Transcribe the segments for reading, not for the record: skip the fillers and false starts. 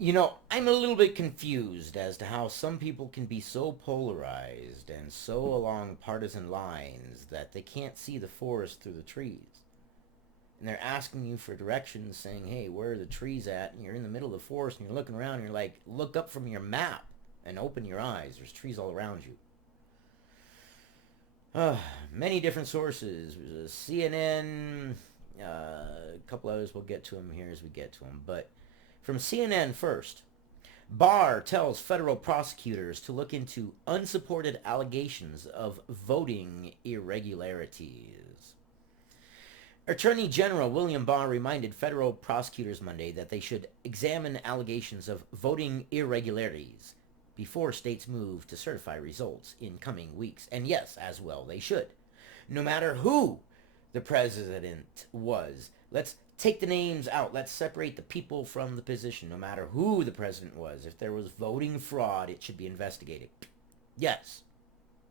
I'm a little bit confused as to how some people can be so polarized and so along partisan lines that they can't see the forest through the trees. And they're asking you for directions saying, hey, where are the trees at? And you're in the middle of the forest and you're looking around and you're like, look up from your map and open your eyes. There's trees all around you. Many different sources. CNN, a couple others. We'll get to them here as we get to them. But from CNN first, Barr tells federal prosecutors to look into unsupported allegations of voting irregularities. Attorney General William Barr reminded federal prosecutors Monday that they should examine allegations of voting irregularities before states move to certify results in coming weeks. And yes, as well they should. No matter who the president was, let's take the names out. Let's separate the people from the position. No matter who the president was, if there was voting fraud, it should be investigated. Yes.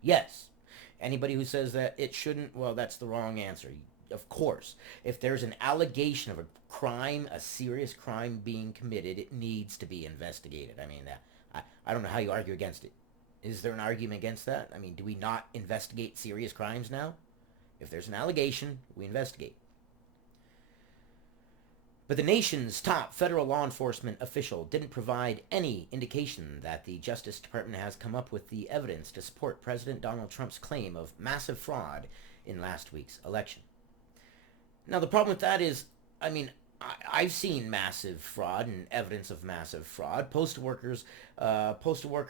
Yes. Anybody who says that it shouldn't, well, that's the wrong answer. Of course, if there's an allegation of a crime, a serious crime being committed, it needs to be investigated. I mean, I don't know how you argue against it. Is there an argument against that? I mean, do we not investigate serious crimes now? If there's an allegation, we investigate. But the nation's top federal law enforcement official didn't provide any indication that the Justice Department has come up with the evidence to support President Donald Trump's claim of massive fraud in last week's election. Now, the problem with that is, I mean, I've seen massive fraud and evidence of massive fraud. Postal worker,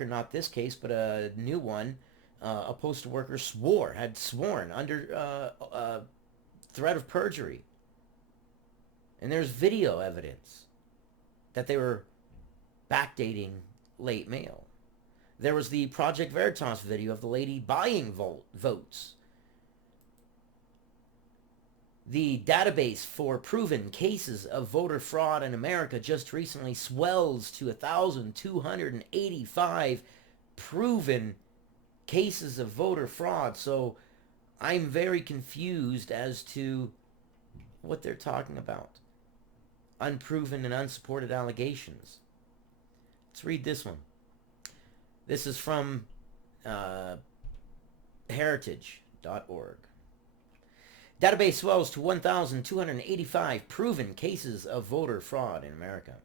not this case, but a new one, a postal worker had sworn under threat of perjury. And there's video evidence that they were backdating late mail. There was the Project Veritas video of the lady buying votes. The database for proven cases of voter fraud in America just recently swells to 1,285 proven cases of voter fraud. So I'm very confused as to what they're talking about. Unproven and unsupported allegations. Let's read this one. This is from heritage.org. Database swells to 1,285 proven cases of voter fraud in America.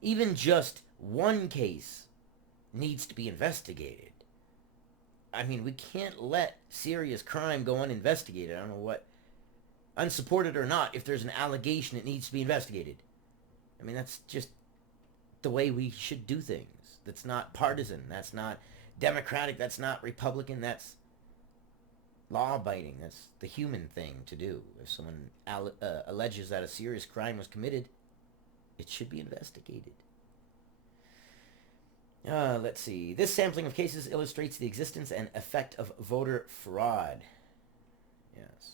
Even just one case needs to be investigated. I mean, we can't let serious crime go uninvestigated. I don't know what, unsupported or not, if there's an allegation, it needs to be investigated. I mean, that's just the way we should do things. That's not partisan. That's not Democratic. That's not Republican. That's law-abiding. That's the human thing to do. If someone alleges that a serious crime was committed, it should be investigated. Let's see. This sampling of cases illustrates the existence and effect of voter fraud. Yes.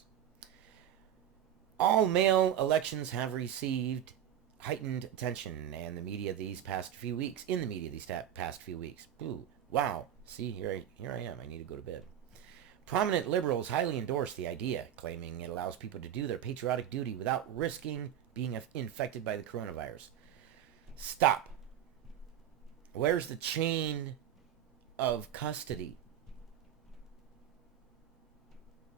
All mail elections have received heightened attention in the media these past few weeks. Ooh, wow. See, here I am. I need to go to bed. Prominent liberals highly endorse the idea, claiming it allows people to do their patriotic duty without risking being infected by the coronavirus. Stop. Where's the chain of custody?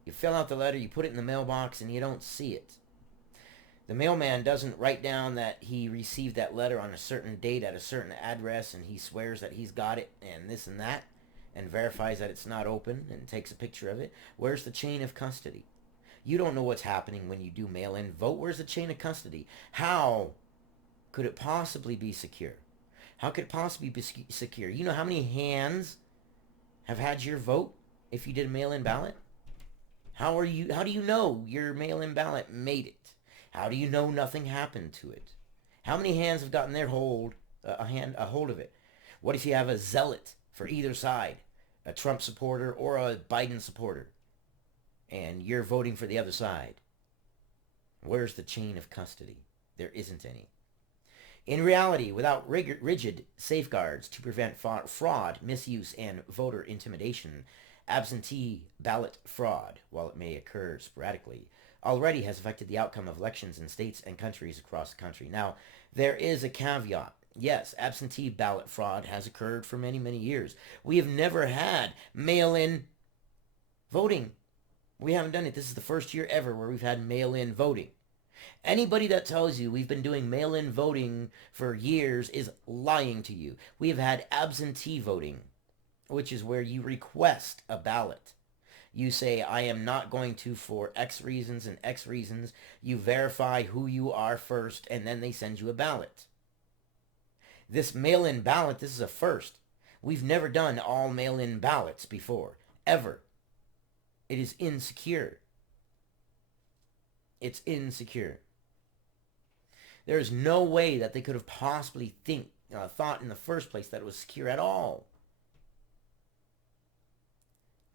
You fill out the letter, you put it in the mailbox, and you don't see it. The mailman doesn't write down that he received that letter on a certain date at a certain address, and he swears that he's got it and this and that, and verifies that it's not open and takes a picture of it. Where's the chain of custody? You don't know what's happening when you do mail-in vote. Where's the chain of custody? How could it possibly be secure? How could it possibly be secure? You know how many hands have had your vote if you did a mail-in ballot? How do you know your mail-in ballot made it? How do you know nothing happened to it? How many hands have gotten their hold of it? What if you have a zealot for either side, a Trump supporter or a Biden supporter, and you're voting for the other side? Where's the chain of custody? There isn't any. In reality, without rigid safeguards to prevent fraud, misuse, and voter intimidation, absentee ballot fraud, while it may occur sporadically, already has affected the outcome of elections in states and countries across the country. Now, there is a caveat. Yes, absentee ballot fraud has occurred for many, many years. We have never had mail-in voting. We haven't done it. This is the first year ever where we've had mail-in voting. Anybody that tells you we've been doing mail-in voting for years is lying to you. We have had absentee voting, which is where you request a ballot. You say, I am not going to for X reasons and X reasons. You verify who you are first, and then they send you a ballot. This mail-in ballot, this is a first. We've never done all mail-in ballots before, ever. It is insecure. It's insecure. There is no way that they could have possibly thought in the first place that it was secure at all.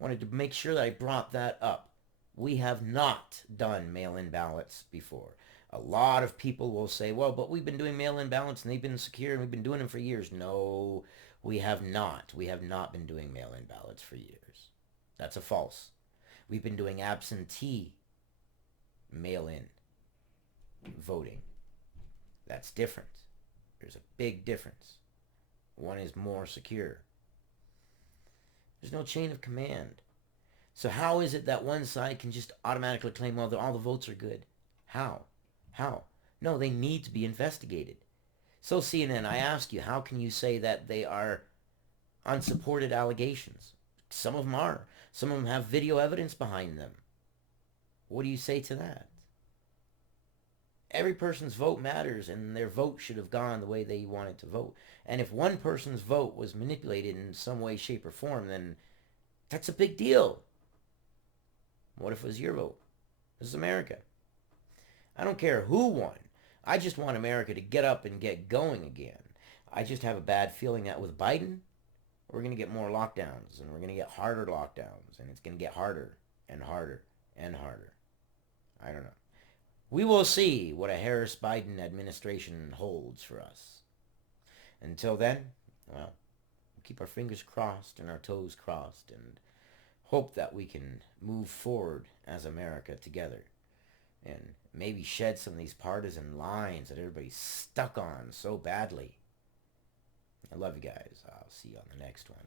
Wanted to make sure that I brought that up. We have not done mail-in ballots before. A lot of people will say, well, but we've been doing mail-in ballots and they've been secure and we've been doing them for years. No, we have not. We have not been doing mail-in ballots for years. That's a false. We've been doing absentee mail-in voting. That's different. There's a big difference. One is more secure. There's no chain of command. So how is it that one side can just automatically claim, well, all the votes are good? How? No, they need to be investigated. So CNN, I ask you, how can you say that they are unsupported allegations? Some of them are. Some of them have video evidence behind them. What do you say to that? Every person's vote matters, and their vote should have gone the way they wanted to vote. And if one person's vote was manipulated in some way, shape, or form, then that's a big deal. What if it was your vote? This is America. I don't care who won. I just want America to get up and get going again. I just have a bad feeling that with Biden, we're going to get more lockdowns, and we're going to get harder lockdowns, and it's going to get harder and harder and harder. I don't know. We will see what a Harris-Biden administration holds for us. Until then, well, we'll keep our fingers crossed and our toes crossed and hope that we can move forward as America together and maybe shed some of these partisan lines that everybody's stuck on so badly. I love you guys. I'll see you on the next one.